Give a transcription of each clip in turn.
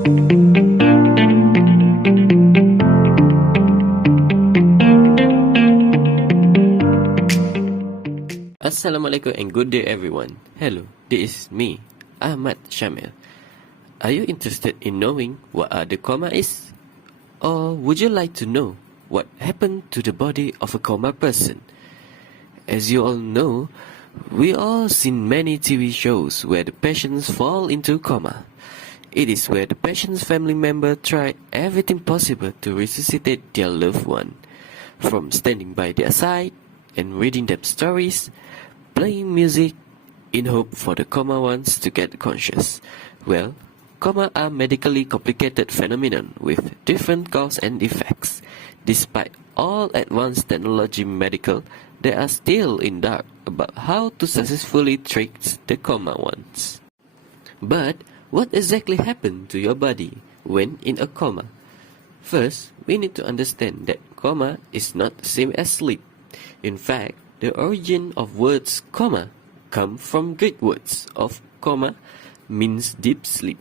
Assalamualaikum and good day everyone. Hello, this is me, Ahmad Syamil. Are you interested in knowing what the coma is? Or would you like to know what happened to the body of a coma person? As you all know, we all seen many TV shows where the patients fall into coma. It is where the patient's family member try everything possible to resuscitate their loved one, from standing by their side and reading them stories, playing music in hope for the coma ones to get conscious. Well, coma are medically complicated phenomenon with different cause and effects. Despite all advanced technology medical, they are still in doubt about how to successfully treat the coma ones. But what exactly happened to your body when in a coma? First, we need to understand that coma is not the same as sleep. In fact, the origin of words coma come from Greek words of coma means deep sleep.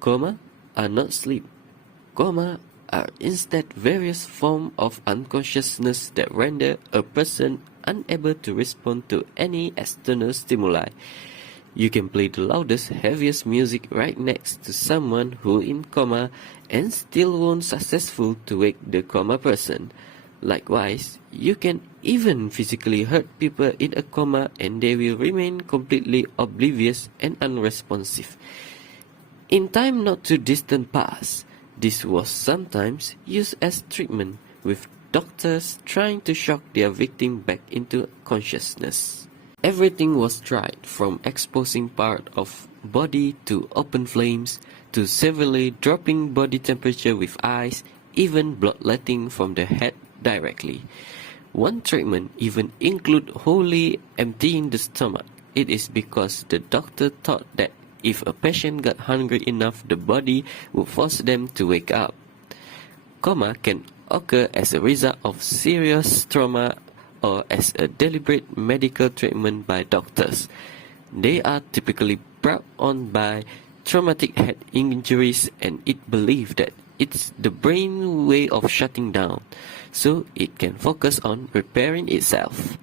Coma are not sleep. Coma are instead various forms of unconsciousness that render a person unable to respond to any external stimuli. You can play the loudest, heaviest music right next to someone who in coma and still won't successful to wake the coma person. Likewise, you can even physically hurt people in a coma and they will remain completely oblivious and unresponsive. In time not too distant past, this was sometimes used as treatment, with doctors trying to shock their victim back into consciousness. Everything was tried, from exposing part of body to open flames, to severely dropping body temperature with ice, even bloodletting from the head directly. One treatment even include wholly emptying the stomach. It is because the doctor thought that if a patient got hungry enough, the body would force them to wake up. Coma can occur as a result of serious trauma or as a deliberate medical treatment by doctors. They are typically brought on by traumatic head injuries, and it believed that it's the brain way of shutting down, so it can focus on repairing itself.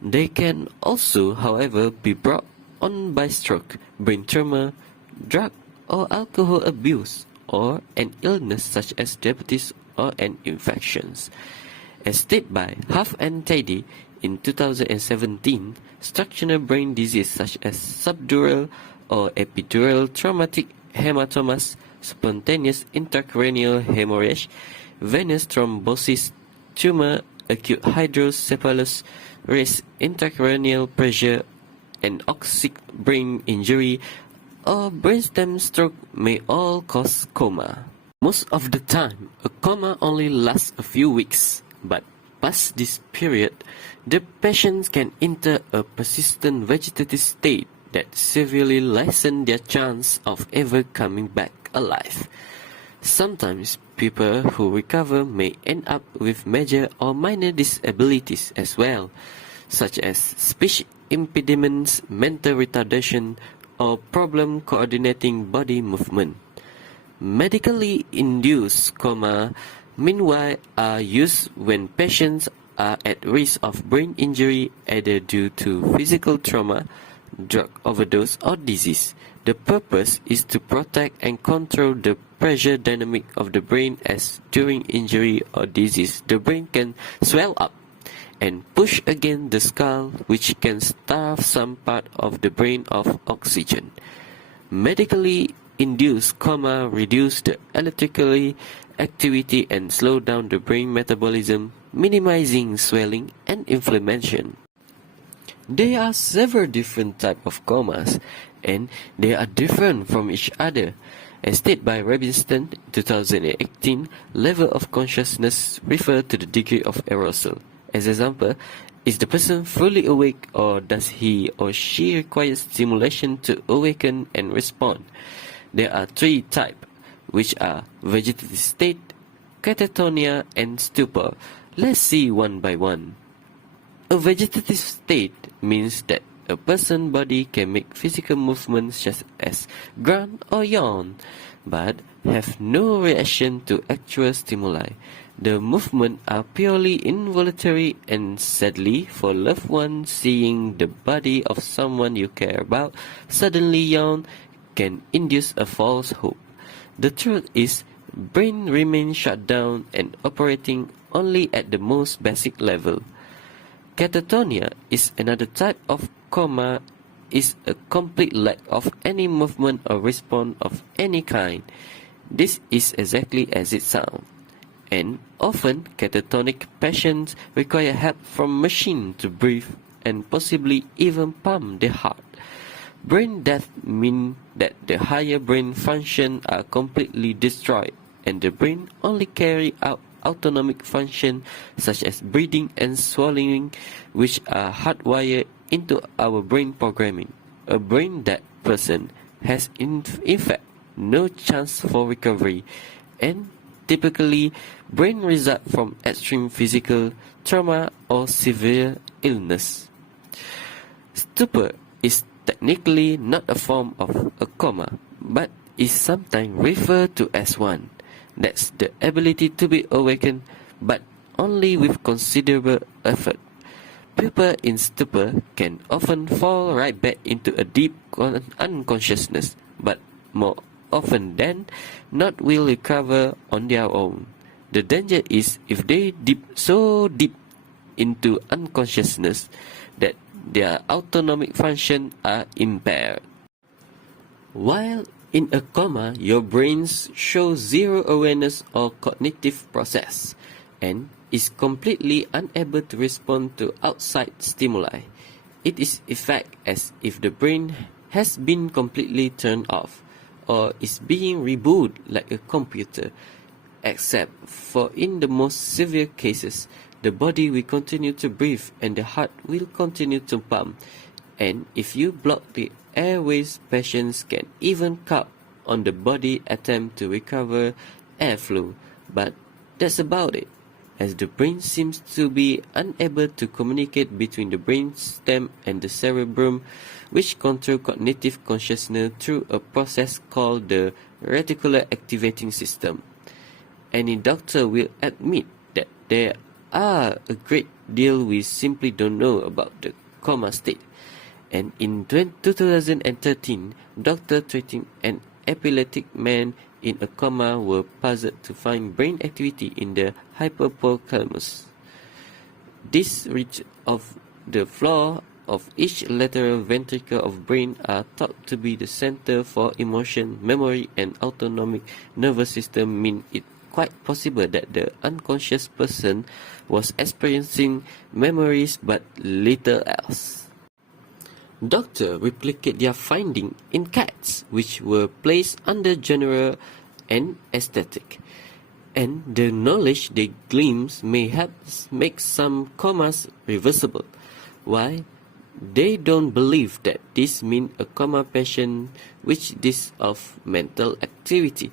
They can also, however, be brought on by stroke, brain tumor, drug or alcohol abuse, or an illness such as diabetes or an infections. As stated by Huff and Tidy in 2017, structural brain disease such as subdural or epidural traumatic hematomas, spontaneous intracranial hemorrhage, venous thrombosis, tumor, acute hydrocephalus, raised intracranial pressure, and oxic brain injury or brainstem stroke may all cause coma. Most of the time, a coma only lasts a few weeks, but past this period, the patient can enter a persistent vegetative state that severely lessens their chance of ever coming back alive. Sometimes people who recover may end up with major or minor disabilities as well, such as speech impediments, mental retardation, or problem coordinating body movement. Medically induced coma, meanwhile, are used when patients are at risk of brain injury either due to physical trauma, drug overdose, or disease. The purpose is to protect and control the pressure dynamic of the brain, as during injury or disease the brain can swell up and push against the skull, which can starve some part of the brain of oxygen. Medically induced coma reduce the electrical activity and slow down the brain metabolism, minimizing swelling and inflammation. There are several different types of comas, and they are different from each other. As stated by Robinson, 2018, level of consciousness refer to the degree of arousal. As example, is the person fully awake, or does he or she require stimulation to awaken and respond? There are three types, which are vegetative state, catatonia, and stupor. Let's see one by one. A vegetative state means that a person's body can make physical movements such as grunt or yawn, but have no reaction to actual stimuli. The movements are purely involuntary, and sadly for loved ones, seeing the body of someone you care about suddenly yawn can induce a false hope. The truth is, brain remains shut down and operating only at the most basic level. Catatonia is another type of coma, is a complete lack of any movement or response of any kind. This is exactly as it sounds. And often catatonic patients require help from machines to breathe and possibly even pump their heart. Brain death means that the higher brain functions are completely destroyed and the brain only carry out autonomic functions such as breathing and swallowing, which are hardwired into our brain programming. A brain dead person has in fact no chance for recovery, and typically brain result from extreme physical trauma or severe illness. Stupor is technically not a form of a coma, but is sometimes referred to as one. That's the ability to be awakened, but only with considerable effort. People in stupor can often fall right back into a deep unconsciousness, but more often than not will recover on their own. The danger is if they dip so deep into unconsciousness that their autonomic function are impaired. While in a coma, your brain shows zero awareness or cognitive process and is completely unable to respond to outside stimuli. It is in fact as if the brain has been completely turned off or is being rebooted like a computer, except for in the most severe cases, the body will continue to breathe and the heart will continue to pump. And if you block the airways, patients can even cut on the body attempt to recover airflow, but that's about it, as the brain seems to be unable to communicate between the brainstem and the cerebrum, which control cognitive consciousness through a process called the reticular activating system. Any doctor will admit that there are a great deal we simply don't know about the coma state. And in 2013, doctors treating an epileptic man in a coma were puzzled to find brain activity in the hypothalamus. This region of the floor of each lateral ventricle of brain are thought to be the center for emotion, memory, and autonomic nervous system, mean it quite possible that the unconscious person was experiencing memories but little else. Doctors replicate their finding in cats, which were placed under general anesthetic, and the knowledge they glean may help make some comas reversible. Why? They don't believe that this means a coma patient which this of mental activity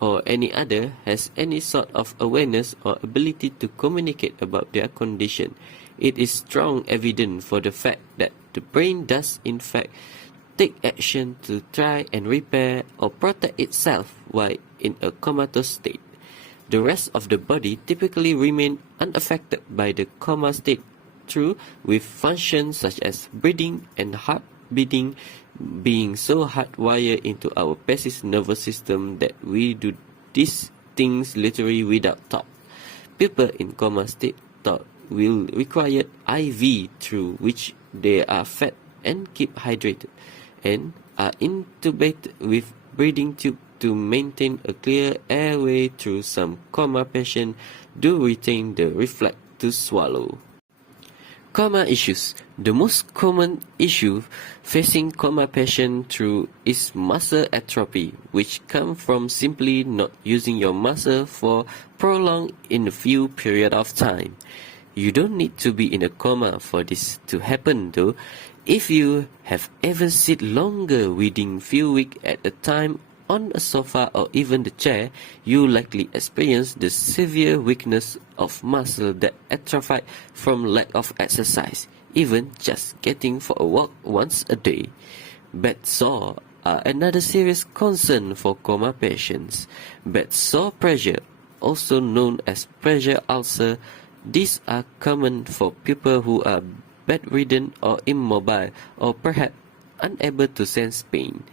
or any other has any sort of awareness or ability to communicate about their condition. It is strong evidence for the fact that the brain does in fact take action to try and repair or protect itself while in a comatose state. The rest of the body typically remain unaffected by the coma state through with functions such as breathing and heart beating being so hardwired into our passive nervous system that we do these things literally without thought. People in coma state thought will require IV through which they are fed and keep hydrated, and are intubated with breathing tube to maintain a clear airway through. Some coma patients do retain the reflex to swallow. Coma issues. The most common issue facing coma patients through is muscle atrophy, which comes from simply not using your muscle for prolonged in a few period of time. You don't need to be in a coma for this to happen though. If you have ever sit longer within few weeks at a time on a sofa or even the chair, you likely experience the severe weakness of muscle that atrophy from lack of exercise. even just getting for a walk once a day. Bad sore are another serious concern for coma patients. Bad sore pressure, also known as pressure ulcer, these are common for people who are bedridden or immobile or perhaps unable to sense pain.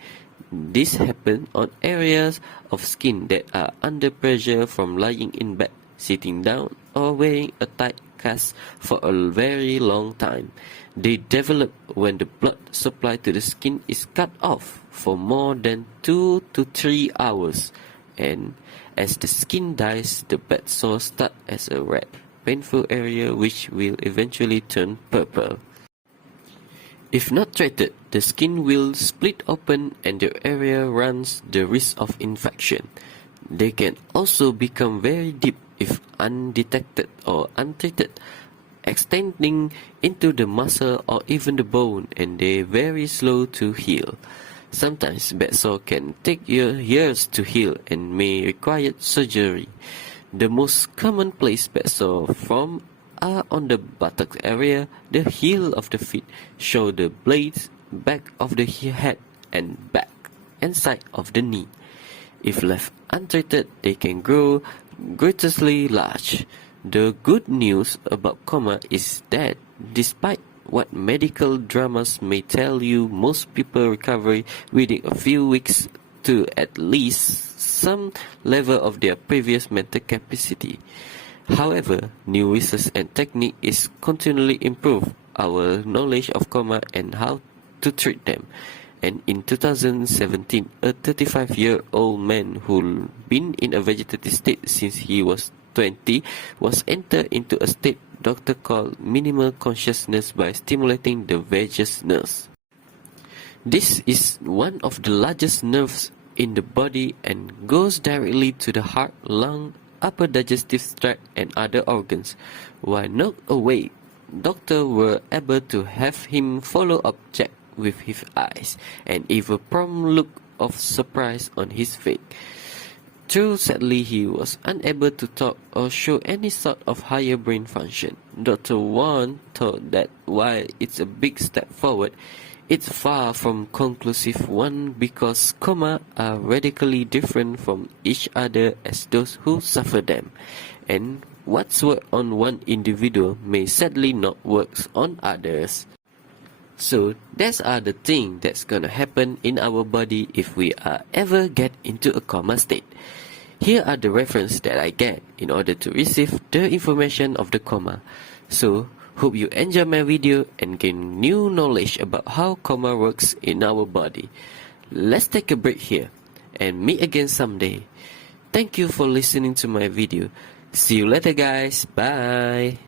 This happens on areas of skin that are under pressure from lying in bed, sitting down, or wearing a tight cast for a very long time. They develop when the blood supply to the skin is cut off for more than 2 to 3 hours, and as the skin dies, the bed sore starts as a red, painful area which will eventually turn purple. If not treated, the skin will split open and the area runs the risk of infection. They can also become very deep if undetected or untreated, extending into the muscle or even the bone, and they are very slow to heal. Sometimes bed sore can take years to heal and may require surgery. The most commonplace bed sore from are on the buttocks area, the heel of the feet, shoulder blades, back of the head, and back and side of the knee. If left untreated, they can grow grotesquely large. The good news about coma is that despite what medical dramas may tell you, most people recover within a few weeks to at least some level of their previous mental capacity. However, new research and technique is continually improve our knowledge of coma and how to treat them. And in 2017, a 35-year-old man who been in a vegetative state since he was 20 was entered into a state doctor called minimal consciousness by stimulating the vagus nerves. This is one of the largest nerves in the body and goes directly to the heart, lung, upper digestive tract and other organs. While knocked awake, doctors were able to have him follow up check with his eyes and even prompt look of surprise on his face. Though sadly he was unable to talk or show any sort of higher brain function, Dr. Wan thought that while it's a big step forward, it's far from conclusive one because coma are radically different from each other as those who suffer them, and what's worked on one individual may sadly not work on others. So that's are the things that's gonna happen in our body if we are ever get into a coma state. Here are the references that I get in order to receive the information of the coma. So hope you enjoy my video and gain new knowledge about how coma works in our body. Let's take a break here and meet again someday. Thank you for listening to my video. See you later guys. Bye.